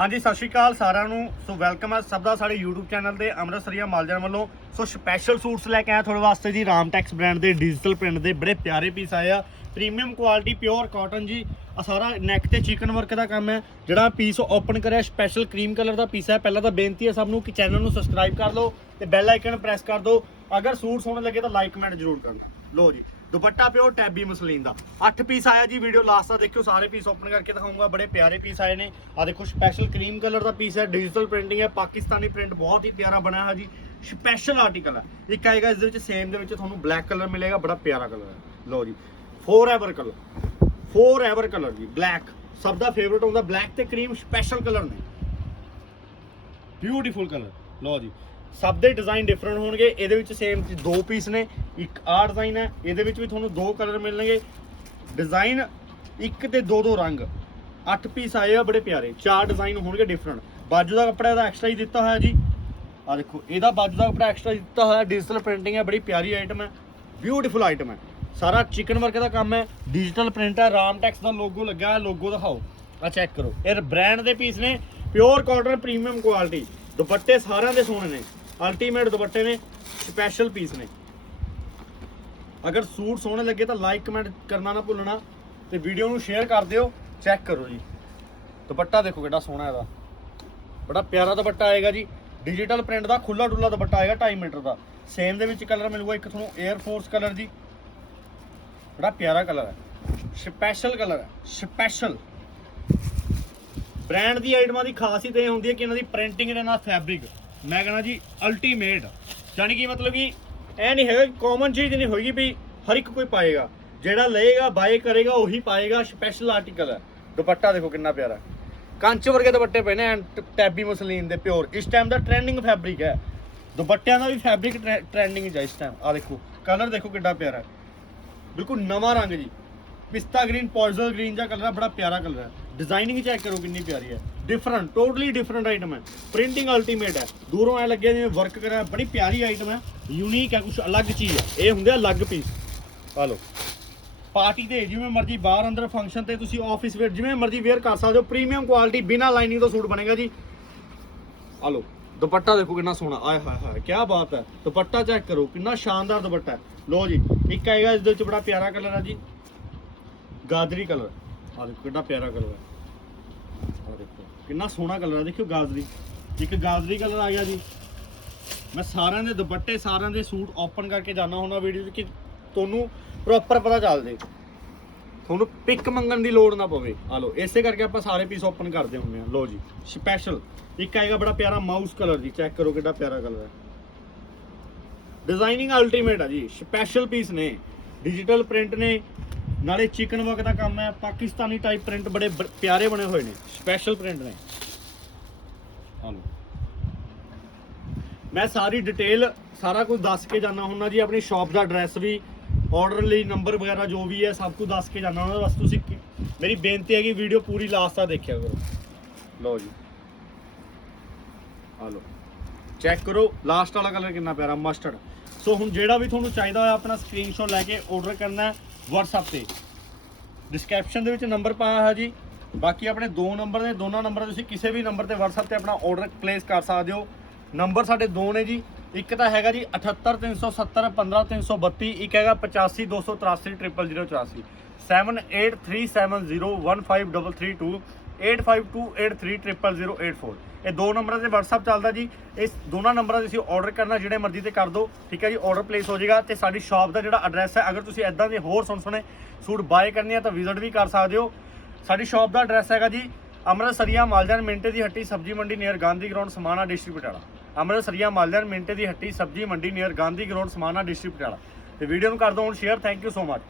ਹਾਂਜੀ, ਸਤਿ ਸ਼੍ਰੀ ਅਕਾਲ ਸਾਰਿਆਂ ਨੂੰ। ਸੋ ਵੈਲਕਮ ਹੈ ਸਭ ਦਾ ਸਾਡੇ YouTube ਚੈਨਲ ਤੇ ਅੰਮ੍ਰਿਤਸਰੀਆ ਮਾਲਜਨ ਵੱਲੋਂ। ਸੋ ਸਪੈਸ਼ਲ ਸੂਟਸ ਲੈ ਕੇ ਆਇਆ ਤੁਹਾਡੇ ਵਾਸਤੇ ਜੀ ਰਾਮਟੈਕਸ ਬ੍ਰਾਂਡ ਦੇ ਡਿਜੀਟਲ ਪ੍ਰਿੰਟ ਦੇ, ਬੜੇ ਪਿਆਰੇ ਪੀਸ ਆਏ ਆ। ਪ੍ਰੀਮੀਅਮ ਕੁਆਲਿਟੀ ਪਿਓਰ ਕਾਟਨ ਜੀ। ਆ ਸਾਰਾ ਨੈਕ ਤੇ ਚਿਕਨ ਵਰਕ ਦਾ ਕੰਮ ਹੈ। ਜਿਹੜਾ ਪੀਸ ਓਪਨ ਕਰਿਆ ਸਪੈਸ਼ਲ ਕਰੀਮ ਕਲਰ ਦਾ ਪੀਸ ਹੈ। ਪਹਿਲਾਂ ਤਾਂ ਬੇਨਤੀ ਹੈ ਸਭ ਨੂੰ ਕਿ ਚੈਨਲ ਨੂੰ ਸਬਸਕ੍ਰਾਈਬ ਕਰ ਲਓ ਤੇ ਬੈਲ ਆਈਕਨ ਪ੍ਰੈਸ ਕਰ ਦਿਓ। ਅਗਰ ਸੂਟ ਸੋਹਣੇ ਲੱਗੇ ਤਾਂ ਲਾਈਕ ਕਮੈਂਟ ਜ਼ਰੂਰ ਕਰਨਾ ਲਓ ਜੀ। ਦੁਪੱਟਾ ਪਿਓਰ ਟੈਬੀ ਮਸਲੀਨ ਦਾ। 8 ਪੀਸ ਆਇਆ ਜੀ ਵੀਡੀਓ ਲਾਸਟ ਦਾ, ਦੇਖਿਓ ਸਾਰੇ ਪੀਸ ਓਪਨ ਕਰਕੇ ਦਿਖਾਉਂਗਾ। ਬੜੇ ਪਿਆਰੇ ਪੀਸ ਆਏ ਨੇ। ਆ ਦੇਖੋ ਸਪੈਸ਼ਲ ਕਰੀਮ ਕਲਰ ਦਾ ਪੀਸ ਹੈ ਡਿਜੀਟਲ ਪ੍ਰਿੰਟਿੰਗ ਹੈ, ਪਾਕਿਸਤਾਨੀ ਪ੍ਰਿੰਟ ਬਹੁਤ ਹੀ ਪਿਆਰਾ ਬਣਿਆ ਹੋਇਆ ਜੀ। ਸਪੈਸ਼ਲ ਆਰਟੀਕਲ ਹੈ। ਇੱਕ ਆਏਗਾ ਇਸ ਦੇ ਵਿੱਚ ਸੇਮ ਦੇ ਵਿੱਚ ਤੁਹਾਨੂੰ ਬਲੈਕ ਕਲਰ ਮਿਲੇਗਾ, ਬੜਾ ਪਿਆਰਾ ਕਲਰ ਹੈ। ਲਓ ਜੀ forever colour forever colour ਜੀ ਬਲੈਕ ਸਭ ਦਾ ਫੇਵਰਟ ਹੁੰਦਾ ਬਲੈਕ ਤੇ ਕਰੀਮ ਸਪੈਸ਼ਲ ਕਲਰ ਨੇ। ਬਿਊਟੀਫੁਲ ਕਲਰ ਲਓ ਜੀ ਸਭ ਦੇ ਡਿਜ਼ਾਈਨ ਡਿਫਰੈਂਟ ਹੋਣਗੇ, ਇਹਦੇ ਵਿੱਚ ਸੇਮ ਦੋ ਪੀਸ ਨੇ, ਇੱਕ ਆਹ ਡਿਜ਼ਾਈਨ ਹੈ, ਇਹਦੇ ਵਿੱਚ ਵੀ ਤੁਹਾਨੂੰ ਦੋ ਕਲਰ ਮਿਲਣਗੇ। ਡਿਜ਼ਾਈਨ ਇੱਕ ਤੇ ਦੋ ਦੋ ਰੰਗ 8 ਪੀਸ ਆਏ ਆ ਬੜੇ ਪਿਆਰੇ, ਚਾਰ ਡਿਜ਼ਾਈਨ ਹੋਣਗੇ ਡਿਫਰੈਂਟ ਬਾਜੂ ਦਾ ਕੱਪੜਾ ਇਹਦਾ ਐਕਸਟਰਾ ਹੀ ਦਿੱਤਾ ਹੋਇਆ ਜੀ। ਆ ਦੇਖੋ, ਇਹਦਾ ਬਾਜੂ ਦਾ ਕੱਪੜਾ ਐਕਸਟਰਾ ਦਿੱਤਾ ਹੋਇਆ ਡਿਜੀਟਲ ਪ੍ਰਿੰਟਿੰਗ ਹੈ, ਬੜੀ ਪਿਆਰੀ ਆਈਟਮ ਹੈ ਬਿਊਟੀਫੁਲ ਆਈਟਮ ਹੈ। ਸਾਰਾ ਚਿਕਨ ਵਰਕ ਦਾ ਕੰਮ ਹੈ ਡਿਜੀਟਲ ਪ੍ਰਿੰਟ ਹੈ ਰਾਮ ਟੈਕਸ ਦਾ ਲੋਗੋ ਲੱਗਾ ਹੈ ਲੋਗੋ ਦਿਖਾਓ। ਆ ਚੈੱਕ ਕਰੋ। ਇਹ ਬ੍ਰਾਂਡ ਦੇ ਪੀਸ ਨੇ ਪਿਓਰ ਕਾਟਨ ਪ੍ਰੀਮੀਅਮ ਕੁਆਲਿਟੀ ਦੁਪੱਟੇ ਸਾਰਿਆਂ ਦੇ ਸੋਹਣੇ ਨੇ। ਅਲਟੀਮੇਟ ਦੁਪੱਟੇ ਨੇ ਸਪੈਸ਼ਲ ਪੀਸ ਨੇ। ਅਗਰ ਸੂਟ ਸੋਹਣੇ ਲੱਗੇ ਤਾਂ ਲਾਈਕ ਕਮੈਂਟ ਕਰਨਾ ਨਾ ਭੁੱਲਣਾ ਤੇ ਵੀਡੀਓ ਨੂੰ ਸ਼ੇਅਰ ਕਰ ਦਿਓ ਚੈੱਕ ਕਰੋ ਜੀ। ਦੁਪੱਟਾ ਦੇਖੋ ਕਿੱਡਾ ਸੋਹਣਾ ਇਹਦਾ। ਬੜਾ ਪਿਆਰਾ ਦੁਪੱਟਾ ਆਏਗਾ ਜੀ। ਡਿਜੀਟਲ ਪ੍ਰਿੰਟ ਦਾ ਖੁੱਲਾ ਡੁੱਲਾ ਦੁਪੱਟਾ ਆਏਗਾ 2.5 ਮੀਟਰ ਦਾ। ਸੇਮ ਦੇ ਵਿੱਚ ਕਲਰ ਮਿਲੂਗਾ ਇੱਕ ਤੁਹਾਨੂੰ 에ਅਰ ਫੋਰਸ ਕਲਰ ਜੀ। ਬੜਾ ਪਿਆਰਾ ਕਲਰ ਹੈ। ਸਪੈਸ਼ਲ ਕਲਰ ਹੈ। ਸਪੈਸ਼ਲ ਬ੍ਰਾਂਡ ਦੀ ਆਈਟਮਾਂ ਦੀ ਖਾਸੀਅਤ ਇਹ ਹੁੰਦੀ ਹੈ ਕਿ ਇਹਨਾਂ ਦੀ ਪ੍ਰਿੰਟਿੰਗ ਦੇ ਨਾਲ ਫੈਬਰਿਕ ਮੈਂ ਕਹਿੰਦਾ ਜੀ ਅਲਟੀਮੇਟ ਯਾਨੀ ਕਿ ਮਤਲਬ ਕਿ ਇਹ ਨਹੀਂ ਹੈਗਾ ਕਾਮਨ ਚੀਜ਼ ਨਹੀਂ ਹੋਏਗੀ ਵੀ ਹਰ ਇੱਕ ਕੋਈ ਪਾਏਗਾ। ਜਿਹੜਾ ਲਏਗਾ ਬਾਏ ਕਰੇਗਾ, ਉਹੀ ਪਾਏਗਾ ਸਪੈਸ਼ਲ ਆਰਟੀਕਲ ਹੈ। ਦੁਪੱਟਾ ਦੇਖੋ ਕਿੰਨਾ ਪਿਆਰਾ। ਕੰਚ ਵਰਗੇ ਦੁਪੱਟੇ ਪਏ ਨੇ ਐਂਡ ਟੈਬੀ ਮਸਲੀਨ ਦੇ ਪਿਓਰ। ਇਸ ਟਾਈਮ ਦਾ ਟ੍ਰੈਂਡਿੰਗ ਫੈਬਰਿਕ ਹੈ। ਦੁਪੱਟਿਆਂ ਦਾ ਵੀ ਫੈਬਰਿਕ ਟ੍ਰੈਂਡਿੰਗ ਹੈ ਇਸ ਟਾਈਮ ਆ ਦੇਖੋ ਕਲਰ ਦੇਖੋ ਕਿੰਨਾ ਪਿਆਰਾ ਹੈ। ਬਿਲਕੁਲ ਨਵਾਂ ਰੰਗ ਜੀ। ਪਿਸਤਾ ਗ੍ਰੀਨ ਪੋਇਜ਼ਲ ਗ੍ਰੀਨ ਜਿਹਾ ਕਲਰ ਹੈ, ਬੜਾ ਪਿਆਰਾ ਕਲਰ ਹੈ। ਡਿਜ਼ਾਈਨਿੰਗ ਚੈੱਕ ਕਰੋ ਕਿੰਨੀ ਪਿਆਰੀ ਹੈ। ਡਿਫਰੈਂਟ ਟੋਟਲੀ ਡਿਫਰੈਂਟ ਆਈਟਮ ਹੈ। ਪ੍ਰਿੰਟਿੰਗ ਅਲਟੀਮੇਟ ਹੈ। ਦੂਰੋਂ ਐ ਲੱਗੇ ਜਿਵੇਂ ਵਰਕ ਕਰਿਆ, ਬੜੀ ਪਿਆਰੀ ਆਈਟਮ ਹੈ। ਯੂਨੀਕ ਹੈ ਕੁਝ ਅਲੱਗ ਚੀਜ਼ ਹੈ। ਇਹ ਹੁੰਦੇ ਆ ਅਲੱਗ ਪੀਸ ਆ ਲਓ। ਪਾਰਟੀ ਤੇ, ਜਿਵੇਂ ਮਰਜ਼ੀ ਬਾਹਰ ਅੰਦਰ ਫੰਕਸ਼ਨ ਤੇ ਤੁਸੀਂ ਆਫਿਸ ਵੇਅਰ ਜਿਵੇਂ ਮਰਜ਼ੀ ਵੇਅਰ ਕਰ ਸਕਦੇ ਹੋ। ਪ੍ਰੀਮੀਅਮ ਕੁਆਲਿਟੀ ਬਿਨਾ ਲਾਈਨਿੰਗ ਤੋਂ ਸੂਟ ਬਣੇਗਾ ਜੀ। ਆ ਲਓ। ਦੁਪੱਟਾ ਦੇਖੋ ਕਿੰਨਾ ਸੋਹਣਾ। ਆਏ ਹਾਏ ਹਾਏ ਕੀ ਬਾਤ ਹੈ। ਦੁਪੱਟਾ ਚੈੱਕ ਕਰੋ, ਕਿੰਨਾ ਸ਼ਾਨਦਾਰ ਦੁਪੱਟਾ ਹੈ। ਲਓ ਜੀ, ਇੱਕ ਆਏਗਾ ਇਸ ਦੇ ਵਿੱਚ ਬੜਾ ਪਿਆਰਾ ਕਲਰ ਹੈ ਜੀ। ਗਾਜਰੀ ਕਲਰ ਆ ਦੇਖੋ ਕਿੰਨਾ ਪਿਆਰਾ ਕਲਰ ਹੈ। ਆ ਦੇਖੋ, ਕਿੰਨਾ ਸੋਹਣਾ ਕਲਰ ਹੈ ਦੇਖਿਓ ਗਾਜਰੀ। ਇੱਕ ਗਾਜਰੀ ਕਲਰ ਆ ਗਿਆ ਜੀ। ਮੈਂ ਸਾਰਿਆਂ ਦੇ ਦੁਪੱਟੇ, ਸਾਰਿਆਂ ਦੇ ਸੂਟ ਓਪਨ ਕਰਕੇ ਜਾਣਾ ਹੁੰਦਾ ਵੀਡੀਓ ਕਿ ਤੁਹਾਨੂੰ ਪ੍ਰੋਪਰ ਪਤਾ ਚੱਲ ਜੇ। ਤੁਹਾਨੂੰ ਪਿਕ ਮੰਗਣ ਦੀ ਲੋੜ ਨਾ ਪਵੇ। ਆ ਲਓ, ਇਸੇ ਕਰਕੇ ਆਪਾਂ ਸਾਰੇ ਪੀਸ ਓਪਨ ਕਰਦੇ ਹੁੰਦੇ ਆ। ਲਓ ਜੀ ਸਪੈਸ਼ਲ ਇੱਕ ਆਏਗਾ ਬੜਾ ਪਿਆਰਾ ਮਾਊਸ ਕਲਰ ਜੀ। ਚੈੱਕ ਕਰੋ ਕਿੰਨਾ ਪਿਆਰਾ ਕਲਰ ਹੈ ਡਿਜ਼ਾਈਨਿੰਗ ਅਲਟੀਮੇਟ ਆ ਜੀ। ਸਪੈਸ਼ਲ ਪੀਸ ਨੇ। ਡਿਜੀਟਲ ਪ੍ਰਿੰਟ ਨੇ। ਨਾਲੇ ਚਿਕਨ ਵਰਕ ਦਾ ਕੰਮ ਹੈ, ਪਾਕਿਸਤਾਨੀ ਟਾਈਪ ਪ੍ਰਿੰਟ ਬੜੇ ਬ- ਪਿਆਰੇ ਬਣੇ ਹੋਏ ਨੇ ਸਪੈਸ਼ਲ ਪ੍ਰਿੰਟ ਨੇ। ਆ ਮੈਂ ਸਾਰੀ ਡਿਟੇਲ ਸਾਰਾ ਕੁਝ ਦੱਸ ਕੇ ਜਾਣਾ ਹੁੰਦਾ ਜੀ, ਆਪਣੀ ਸ਼ਾਪ ਦਾ ਐਡਰੈਸ ਵੀ ਆਰਡਰ ਲਈ ਨੰਬਰ ਵਗੈਰਾ ਜੋ ਵੀ ਹੈ, ਸਭ ਕੁਝ ਦੱਸ ਕੇ ਜਾਣਾ ਹੁੰਦਾ। ਬਸ ਤੁਸੀਂ ਕੀ- ਮੇਰੀ ਬੇਨਤੀ ਹੈ ਕਿ ਵੀਡੀਓ ਪੂਰੀ ਲਾਸਟ ਤੱਕ ਦੇਖਿਆ ਕਰੋ। ਲਓ ਜੀ। ਆ ਲਓ ਚੈੱਕ ਕਰੋ ਲਾਸਟ ਵਾਲਾ ਕਲਰ ਕਿੰਨਾ ਪਿਆਰਾ ਮਸਟਰਡ ਸੋ ਹੁਣ ਜਿਹੜਾ ਵੀ ਤੁਹਾਨੂੰ ਚਾਹੀਦਾ ਹੋਇਆ, ਆਪਣਾ ਸਕਰੀਨਸ਼ਾਟ ਲੈ ਕੇ ਆਰਡਰ ਕਰਨਾ ਹੈ। WhatsApp ਤੇ। ਡਿਸਕ੍ਰਿਪਸ਼ਨ ਦੇ ਵਿੱਚ ਨੰਬਰ ਪਾਇਆ ਹੈ ਜੀ। ਬਾਕੀ ਆਪਣੇ ਦੋ ਨੰਬਰ ਨੇ, ਦੋਨਾਂ ਨੰਬਰ ਤੁਸੀਂ ਕਿਸੇ ਵੀ ਨੰਬਰ ਤੇ WhatsApp ਤੇ ਆਪਣਾ ਆਰਡਰ ਪਲੇਸ ਕਰ ਸਕਦੇ ਹੋ। ਨੰਬਰ ਸਾਡੇ ਦੋ ਨੇ ਜੀ। ਇੱਕ ਤਾਂ ਹੈਗਾ ਜੀ 78370 15332 ਇੱਕ ਹੈਗਾ 852330 00084 7837015332 85283084 ਇਹ ਦੋ ਨੰਬਰਾਂ ਤੇ WhatsApp ਚੱਲਦਾ ਜੀ। ਇਸ ਦੋਨਾਂ ਨੰਬਰਾਂ ਤੇ ਤੁਸੀਂ ਆਰਡਰ ਕਰਨਾ, ਜਿਹੜੇ ਮਰਜ਼ੀ ਤੇ ਕਰ ਦਿਓ। ਠੀਕ ਹੈ ਜੀ ਆਰਡਰ ਪਲੇਸ ਹੋ ਜਾਏਗਾ ਤੇ ਸਾਡੀ ਸ਼ਾਪ ਦਾ ਜਿਹੜਾ ਐਡਰੈਸ ਹੈ, ਅਗਰ ਤੁਸੀਂ ਐਦਾਂ ਦੇ ਹੋਰ ਸੁਣ ਸੁਣੇ ਸੂਟ ਬਾਏ ਕਰਨੇ ਆ ਤਾਂ ਵਿਜ਼ਿਟ ਵੀ ਕਰ ਸਕਦੇ ਹੋ। ਸਾਡੀ ਸ਼ਾਪ ਦਾ ਐਡਰੈਸ ਹੈਗਾ ਜੀ, ਅੰਮ੍ਰਿਤਸਰੀਆ ਮਾਲਜਾਨ ਮਿੰਟੇ ਦੀ ਹੱਟੀ ਸਬਜ਼ੀ ਮੰਡੀ near Gandhi ground Samana district Patiala. Amritsaria ਮਾਲਜਾਨ ਮਿੰਟੇ ਦੀ ਹੱਟੀ ਸਬਜ਼ੀ ਮੰਡੀ near Gandhi ground Samana district Patiala. ਤੇ ਵੀਡੀਓ ਨੂੰ ਕਰ ਦਿਓ ਹੁਣ share thank you so much